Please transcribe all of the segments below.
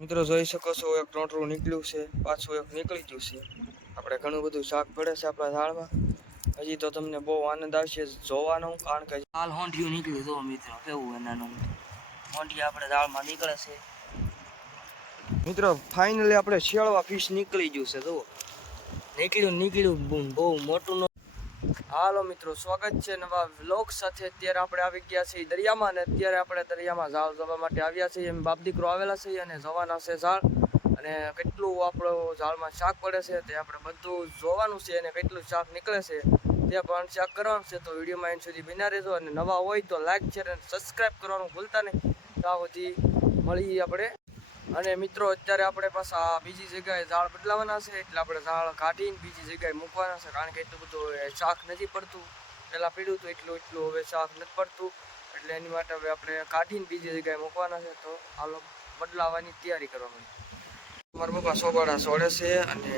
મિત્રો, જોઈ શકો છો, એક ટોટરું નીકળ્યું છે, પાછું એક નીકળી ગયું છે. આપણે ઘણું બધું શાક પડે છે આપણા ઝાડમાં. હજી તો તમને બહુ આનંદ આવશે જોવાનો, કારણ કે હાલ હોંઠિયું નીકળ્યું, જો મિત્રો, કેવું એનાનું. હોંઠિયા આપણે ઝાડમાં નીકળે છે. મિત્રો ફાઇનલી આપણે શેળવા ફિશ નીકળી ગયું છે, જુઓ. નીકળ્યું નીકળ્યું બહુ- મોટું હાલો મિત્રો, સ્વાગત છે નવા વ્લોગ સાથે. અત્યારે આપણે આવી ગયા છીએ દરિયામાં અને અત્યારે આપણે દરિયામાં ઝાડ જવા માટે આવ્યા છીએ. એમ બાપ દીકરો આવેલા છીએ અને જવાના છે ઝાડ. અને કેટલું આપણો ઝાડમાં શાક પડે છે તે આપણે બધું જોવાનું છે અને કેટલું શાક નીકળે છે તે પણ શાક કરવાનું છે. તો વિડીયોમાં એન્ડ સુધી બિના રહેજો. અને નવા હોય તો લાઈક શેર અને સબસ્ક્રાઈબ કરવાનું ભૂલતા નહીં. ત્યાં સુધી મળીએ આપણે. અને મિત્રો, અત્યારે આપણે પાછા બીજી જગ્યાએ ઝાડ બદલાવાના છે. એટલે આપણે ઝાડ કાઢીને બીજી જગ્યાએ મૂકવાના છે. કારણ કે એટલું બધું શાક નથી પડતું. પહેલાં પીડ્યું હતું, એટલું એટલું હવે શાક નથી પડતું. એટલે એની માટે હવે આપણે કાઢીને બીજી જગ્યાએ મૂકવાના છે. તો હાલો, બદલાવાની તૈયારી કરવાની મારા પપ્પા સોગાડા સોડે છે અને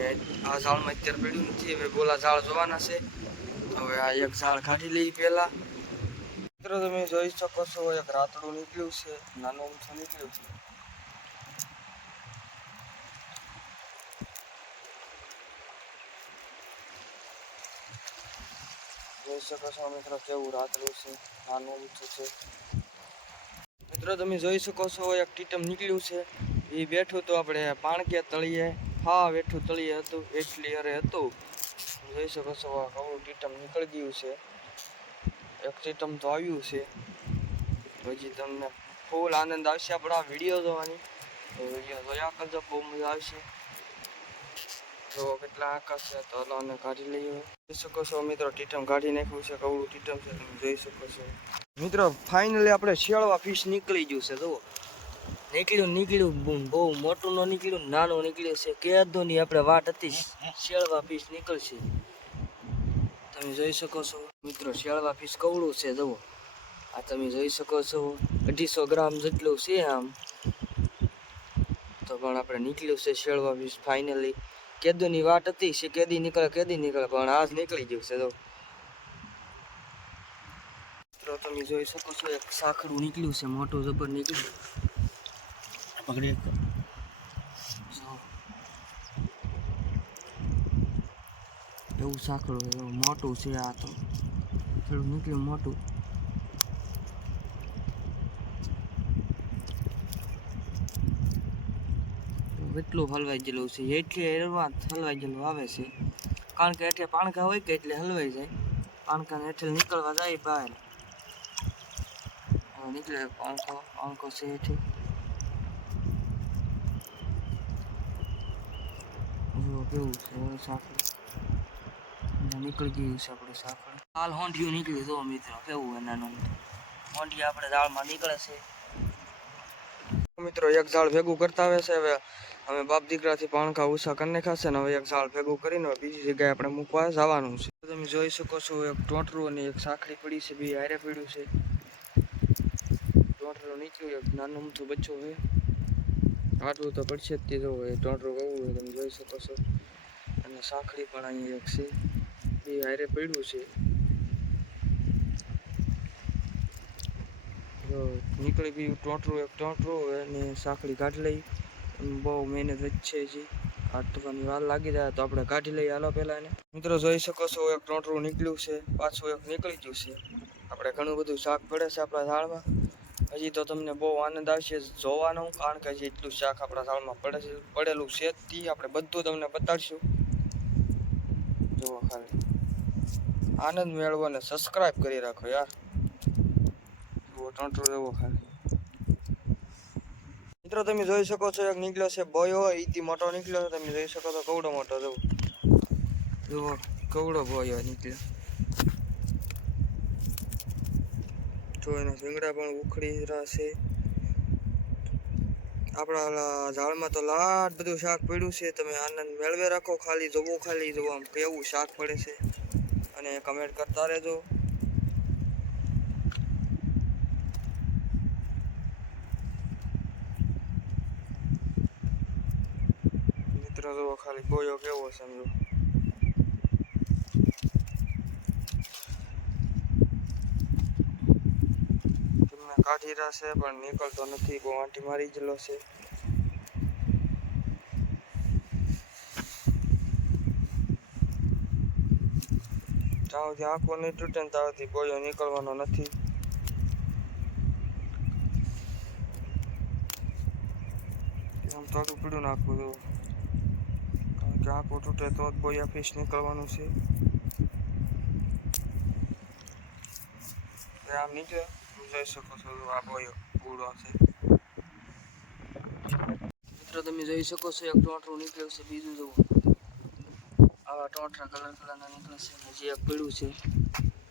આ ઝાડમાં અત્યારે પીડ્યું નથી. હવે બોલા ઝાડ જોવાના છે. હવે આ એક ઝાડ કાઢી લઈ પહેલાં. મિત્રો, તમે જોઈ શકો છો, એક રાતડું નીકળ્યું છે. નાનું ઊંચું નીકળ્યું છે. મિત્રો, તમે જોઈ શકો છો, એક ટીટમ નીકળ્યું છે. એ બેઠું તો આપણે પાણકે તળીએ હા, બેઠું તળીએ હતું એટલી અરે હતું. જોઈ શકો છો, આ કવળું ટીટમ નીકળી ગયું છે. એક ટીટમ તો આવ્યું છે. પછી તમને ફૂલ આનંદ આવશે. આપણા વીડિયો જોવાની. વીડિયો જોયા કરજો, બહુ મજા આવશે. જો કેટલા આકાશ છે? તો હલો કાઢી લઈએ. જોઈ શકો છો મિત્રો, ટીટમ કાઢી નાખ્યું છે, કવડું ટીટમ છે, તમે જોઈ શકો છો. મિત્રો ફાઇનલી આપણે શેળવા ફિશ નીકળી ગયું છે, જુઓ. નીકળ્યું નીકળ્યું બહુ- મોટું ન નીકળ્યું, નાનું નીકળ્યું છે. કેદો ની આપણે વાટ હતી શેળવા ફિશ નીકળશે. તમે જોઈ શકો છો, મિત્રો શેળવા ફિશ કવડું છે, જુઓ. આ તમે જોઈ શકો છો, અઢીસો ગ્રામ જેટલું છે આમ. તો પણ આપણે નીકળ્યું છે શેળવા ફિશ ફાઇનલી કેદુની વાટ હતી છે કેદી નીકળે કેદી નીકળે, પણ આજ નીકળી ગયું છે તો તમે જોઈ શકો છો, એક સાખડું નીકળ્યું છે, મોટું જબર નીકળ્યું. પકડી એવું સાંકળું એવું મોટું છે આ તો. થોડું નીકળ્યું મોટું. એટલું હલવાઈ ગયેલું છે. એટલે એડવા હલવાઈ ગયેલું આવે છે. કારણ કે એટલે પાણકા હોય કે એટલે હલવાઈ જાય. પાણકાને હેઠળ નીકળવા જાય બહાર. હવે નીકળે પાંખો પાંખો છે હેઠે. જો કેવું છે હવે સાંકળ. અહીંયા નીકળી ગયું છે આપણે સાંકળ. હાલ હોંઠિયું નીકળ્યું જો મિત્રો, કેવું એનાનું હોંઠિયા આપણે દાળમાં નીકળે છે. મિત્રો, એક ઝાડ ભેગું કરતા આવે છે, હવે અમે બાપ દીકરાથી પાણકા ઓછા કરીને ખાશે ને હવે એક ઝાડ ભેગું કરીને બીજી જગ્યાએ આપણે મૂકવા જવાનું છે. તમે જોઈ શકો છો એક ટોટરું અને એક સાંકડી પડી છે, બે હારે પડ્યું છે. ટોટરું નીચું એક નાનું અમથું બચ્ચું હોય આટલું તો પડશે જ તે હોય ટોટરું કવું હોય, તમે જોઈ શકો છો. અને સાંકડી પણ અહીં એક છે, બે હારે પડ્યું છે. નીકળી ગયું ટોટરું, એક ટોટરું અને સાંકળી કાઢી લઈ. બહુ મહેનત વચ્ચે છે. કાઢવાની વાર લાગી જાય તો આપણે કાઢી લઈએ હાલો પહેલા એને. મિત્રો જોઈ શકો છો, એક ટોટરું નીકળ્યું છે, પાછું એક નીકળી ગયું છે. આપણે ઘણું બધું શાક પડે છે આપણા ઝાડમાં. હજી તો તમને બહુ આનંદ આવશે જોવાનો, કારણ કે હજી એટલું શાક આપણા ઝાડમાં પડે છે, પડેલું છે તી. આપણે બધું તમને બતાડશું. જુઓ ખાલી. આનંદ મેળવો અને સબસ્ક્રાઈબ કરી રાખો યાર. જુઓ ટોટરું એવો ખાલી. મિત્રો તમે જોઈ શકો છો, એક નીકળ્યો છે બોયો, ઈથી મોટો નીકળ્યો છે, તમે જોઈ શકો છો કવડો મોટો જવું જુઓ, કવડો બોયો નીકળ્યો. જો એના શિંગડા પણ ઉખડી રહ્યા છે. આપણા ઝાડમાં તો લાટ બધું શાક પડ્યું છે, તમે આનંદ મેળવે રાખો, ખાલી જોવો ખાલી જોવો, આમ કેવું શાક પડે છે. અને કમેન્ટ કરતા રહેજો. મિત્રો જુઓ ખાલી બોયો કેવો સમજો તમને કાઢી રહેશે પણ નીકળતો નથી બહુ આંટી મારી ગયેલો છે જ્યાં સુધી આંખો નહીં તૂટે ને ત્યાં સુધી બોયો નીકળવાનો નથી આમ થોડું પીડું નાખવું હતું કારણ કે તૂટે તો જ બોયા ફિશ નીકળવાનું છે. આમ નીચે જોઈ શકો છો, આ બોયો પૂળો છે. મિત્રો, તમે જોઈ શકો છો, એક ટોટરું નીકળ્યું છે, બીજું જુઓ. આવા ટોટરા કલર કલરના નીકળે છે, અને જે એક પીળું છે,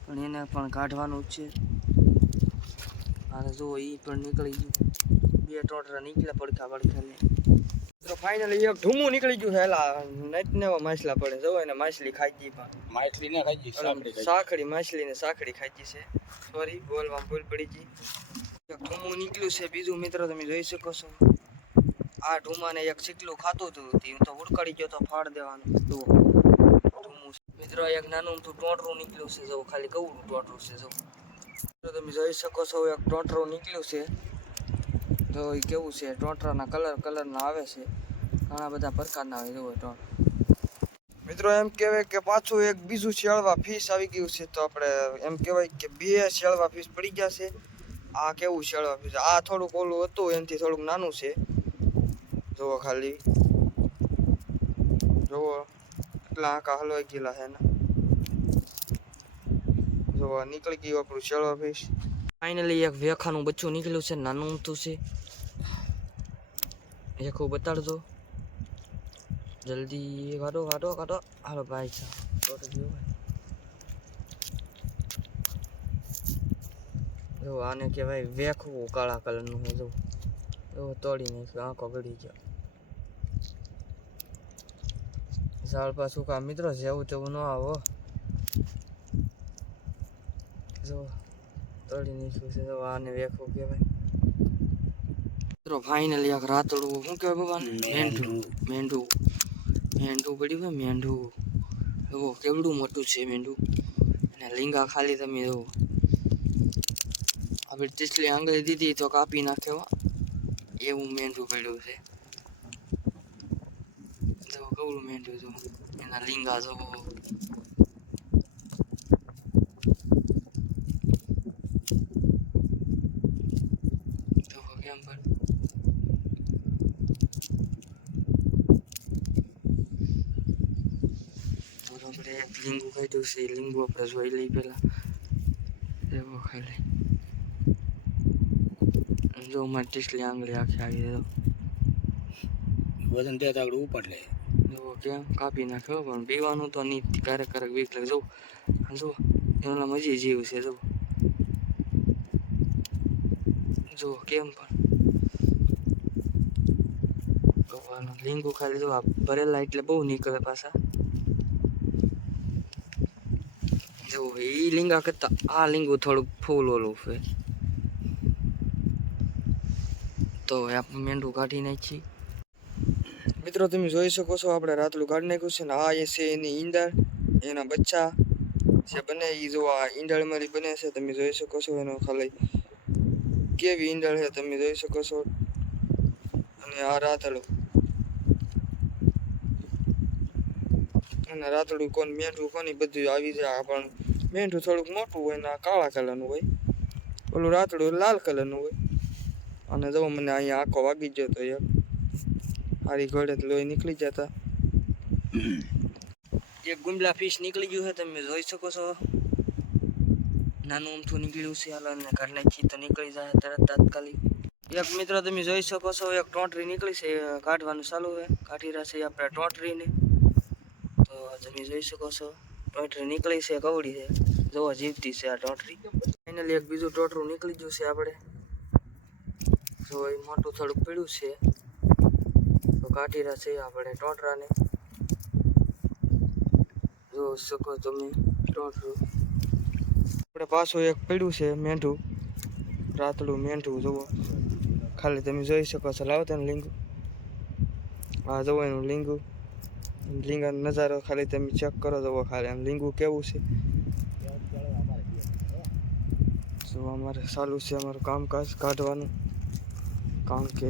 પણ એને પણ કાઢવાનું જ છે. અને જુઓ એ પણ નીકળી ગયું. બે ટોટરા નીકળ્યા પડખા પડખા ને તો ફાઇનલી એક ઢૂમું નીકળી ગયું છે. એલા નેટ ને માછલા પડે. જો એને માછલી ખાઈ પણ. માછલી ને ખાઈ ખાઈ સાખડી માછલી ને સાખડી ખાઈ છે. સોરી બોલવા ભૂલ પડી ગઈ. એક ઢૂમું નીકળ્યું છે. બીજું મિત્રો તમે જોઈ શકો છો. આ ઢૂમાને એક ચીકલું ખાતું હતું તે હું તો ઉડકાડી ગયો તો ફાડ દેવાનું. જુઓ. ઢૂમું. મિત્રો એક નાનું ટોટરું નીકળ્યું છે. જો ખાલી કવડું ટોટરું છે. જો તમે જોઈ શકો છો એક ટોટરું નીકળ્યું છે. તો એ કેવું છે, ટોટરાના કલર કલરના આવે છે. ઘણા બધા પ્રકારના આવે જુઓ ટોટ મિત્રો એમ કહેવાય કે પાછું એક બીજું શેળવા ફિશ આવી ગયું છે, તો આપણે એમ કહેવાય કે બે શેળવા ફિશ પડી ગયા છે આ કેવું શેળવા ફિશ આ થોડુંક ઓલું હતું, એનાથી થોડુંક નાનું છે. જુઓ ખાલી. જુઓ, કેટલા આંકા હલવાઈ ગયેલા છે એના. જુઓ, નીકળી ગયું આપણું શેળવા ફિશ ફાઇનલી એક વેખાનું બચ્ચું નીકળ્યું છે, નાનું અમથું છે. વેખું બતાડજો જલ્દી કાઢો કાઢો કાઢો હાલો ભાઈ જો આને કહેવાય વેખવું કાળા કલરનું જો એવો તોડી નાખ્યો આંખો ગળી ગયો ઝાડ પાછું કા મિત્રો જેવું તેવું ન આવો જો તોડી નાખ્યું છે જો આને વેખવું કહેવાય મિત્રો ફાઇનલી એક રાતડું શું કહેવાય ભગવાન? મેંઢું. મેંઢું. મેંઢું. પડ્યું હોય મેંઢું. એવો કેવડું મોટું છે મેંઢું. અને લીંગા ખાલી તમે જુઓ આપણે ટીસલી આંગળી દીધી તો કાપી નાખ્યો. એવું મેંઢું પડ્યું છે. જો કેવડું મેંઢું જો એના લીંગા જુઓ જુઓ કેમ પણ તો આપણે એક કાઢ્યું છે લીંબુ આપણે જોઈ લઈ પહેલા એવો ખાલી જો મારી ટીસલી આંગળી આખી આવી જો વજન તે આગળ ઉપર લે જો કેમ કાપી નાખ્યો પણ પીવાનું તો નહીં ક્યારેક ક્યારેક વીક લાગે જો જો એમના મજી જીવ છે જો જો કેમ પણ ભગવાનનું લીંગુ ખાલી જો ભરેલા એટલે બહુ નીકળે પાછા જો એ લીંગા કરતા આ લીંગુ થોડુંક ફૂલ ઓલું છે. તો આપણે મેંઢું કાઢી નાખી મિત્રો, તમે જોઈ શકો છો, આપણે રાતલું કાઢી નાખ્યું છે ને આ એ છે એની ઈંડળ, એના બચ્ચા જે બને એ જો આ ઈંડળમાંથી બને છે, તમે જોઈ શકો છો એનો ખાલી કેવી ઈંડળ છે, તમે જોઈ શકો છો. અને આ રાતડું અને રાતડું કોણ મેંઢું કોની બધું આવી જાય પણ મેંઢું થોડુંક મોટું હોય ને આ કાળા કલરનું હોય. ઓલું રાતડું લાલ કલરનું હોય. અને જો મને અહીંયા આંખો વાગી ગયો તો એક હારી ઘોડે તો લોહી નીકળી જતા. એક ગુંબલા ફિશ નીકળી ગયું છે, તમે જોઈ શકો છો. નાનું અમથું નીકળ્યું છે, હાલો ને ઘર નાખી તો નીકળી જાય તરત તાત્કાલિક. એક મિત્રો તમે જોઈ શકો છો, એક ટોંટરી નીકળી છે, એ કાઢવાનું ચાલુ છે. કાઢી રહ્યા છે આપણે ટોંટરીને. તમે જોઈ શકો છો. ટોટરી નીકળી છે, કવડી છે. જોવા, જીવતી છે આ ટોટરી. ફાઇનલી એક બીજું ટોટરું નીકળી ગયું છે આપણે. જો એ મોટું થોડુંક પીળું છે. તો કાઢી છે આપણે ટોટરાને. જોઈ શકો તમે ટોટરું. આપણે પાછું એક પીળું છે, મેંઢું. રાતડું મેંઢું જુઓ ખાલી તમે જોઈ શકો છો, લાવો તેનું લીંગુ. આ જુઓ એનું લીંગુ. લીંગાનો નજારો ખાલી તમે ચેક કરો જુઓ ખાલી આમ લીંગું કેવું છે? તો અમારે ચાલુ છે અમારું કામકાજ કાઢવાનું. કારણ કે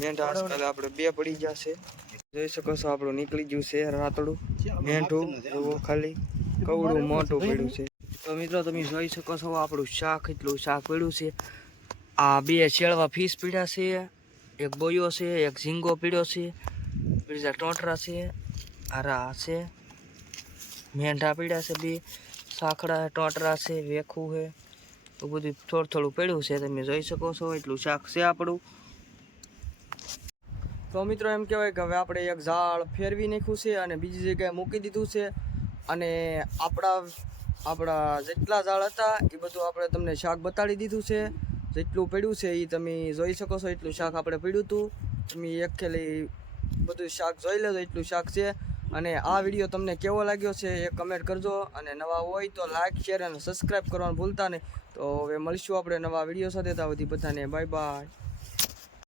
મેંઢા આજકાલ આપણે બે પડી ગયા છે. જોઈ શકો છો આપણું નીકળી ગયું છે રાતડું. મેંઢું જુઓ ખાલી કવડું મોટું પડ્યું છે. તો મિત્રો તમે જોઈ શકો છો આપણું શાક એટલું શાક પડ્યું છે. આ બે શેળવા ફીસ પીડ્યા છે. એક બોયો છે એક ઝીંગો પીડ્યો છે. બીજા ટોટરા છે. આરા છે. મેંઢા પીડા છે બી. સાખડા ટોટરા છે, વેખું છે એવું બધું થોડું થોડું પડ્યું છે, તમે જોઈ શકો છો, એટલું શાક છે આપણું. તો મિત્રો એમ કહેવાય કે હવે આપણે એક ઝાડ ફેરવી નાખ્યું છે અને બીજી જગ્યાએ મૂકી દીધું છે. અને આપણા આપણા જેટલા ઝાડ હતા, એ બધું આપણે તમને શાક બતાડી દીધું છે. જેટલું પડ્યું છે એ તમે જોઈ શકો છો, એટલું શાક આપણે પડ્યું હતું. તમે એક ખેલી બધું શાક જોઈ લેજો, એટલું શાક છે. અને આ વીડિયો તમને કેવો લાગ્યો છે એ કમેન્ટ કરજો અને નવા હોય તો લાઈક શેર અને સબસ્ક્રાઈબ કરવાનું ભૂલતા નહીં. તો હવે મળીશું આપણે નવા વીડિયો સાથે, ત્યાં બધાને બાય બાય